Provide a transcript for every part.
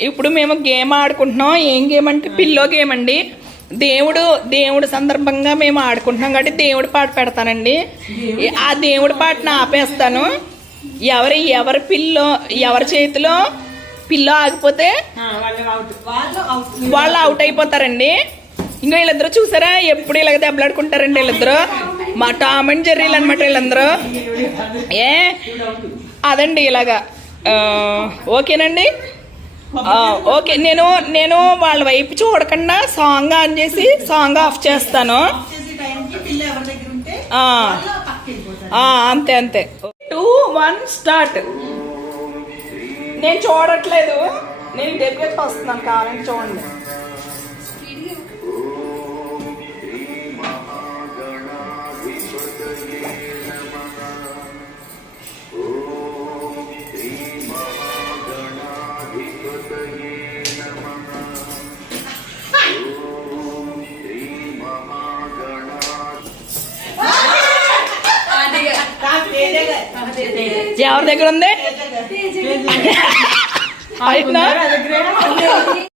ఇప్పుడు మేము గేమ్ ఆడుకుంటున్నాం. ఏం గేమ్ అంటే పిల్లో గేమ్ అండి. దేవుడు దేవుడు సందర్భంగా మేము ఆడుకుంటున్నాం కాబట్టి దేవుడి పాట పెడతానండి. ఆ దేవుడి పాటను ఆపేస్తాను. ఎవరి ఎవరి పిల్లో ఎవరి చేతిలో పిల్లో ఆగిపోతే వాళ్ళు అవుట్ అయిపోతారండి. ఇంకా వీళ్ళిద్దరూ చూసారా? ఎప్పుడు ఇలాగ దెబ్బలాడుకుంటారండి వీళ్ళిద్దరూ? మా టామ్ అండ్ జెర్రీలు అనమాట వీళ్ళందరూ. ఏ? అదండి ఇలాగా. ఓకేనండి. ఓకే నేను నేను వాళ్ళ వైపు చూడకుండా సాంగ్ ఆన్ చేసి సాంగ్ ఆఫ్ చేస్తాను. అంతే అంతే. టూ వన్ స్టార్ట్ నేను చూడట్లేదు. నేను దగ్గరికి వస్తున్నాను కావాలంటే చూడండి. ఎవరి దగ్గర ఉంది?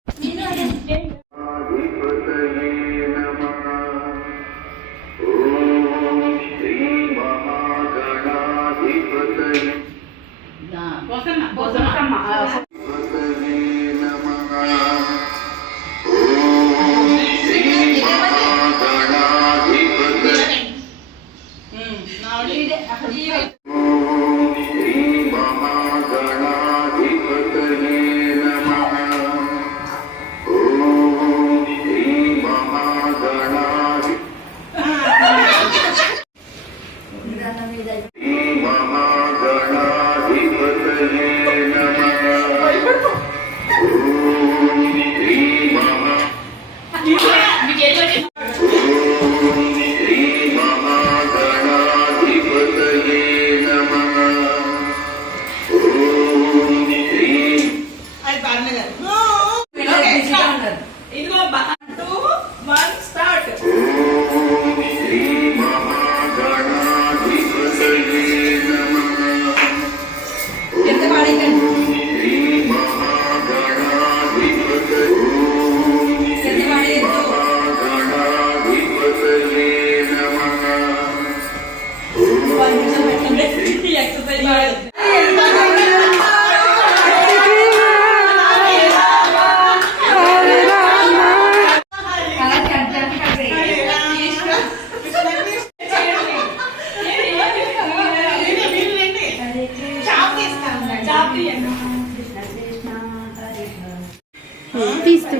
తీస్తూ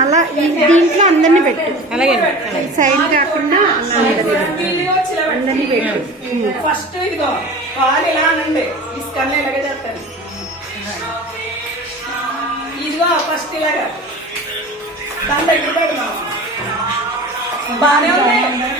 అలా దీంట్లో అందరినీ పెట్టు. అలాగే సైడ్ కాకుండా అందరినీ పెట్టు. ఫస్ట్ ఇదిగో కాలు ఇలా అనండి. ఇసుకల్ని ఇలాగే చేస్తాను ఇదిగో ఫస్ట్ ఇలాగా. దాని దగ్గర పెడదాం బాగానే ఉంది.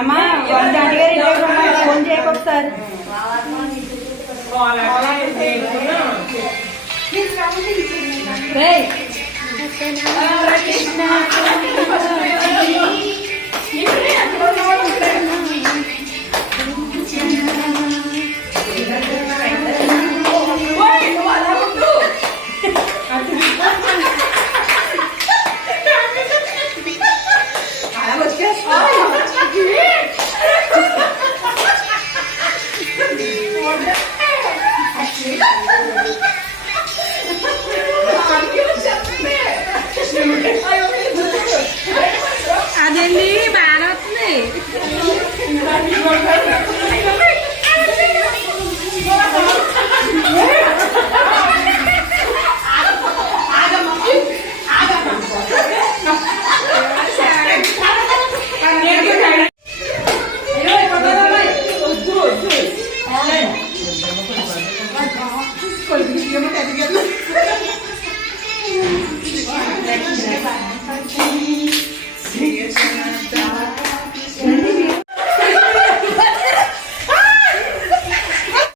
అమ్మా ఫోన్ చేయకొస్తారు ఓయ్, నువ్వు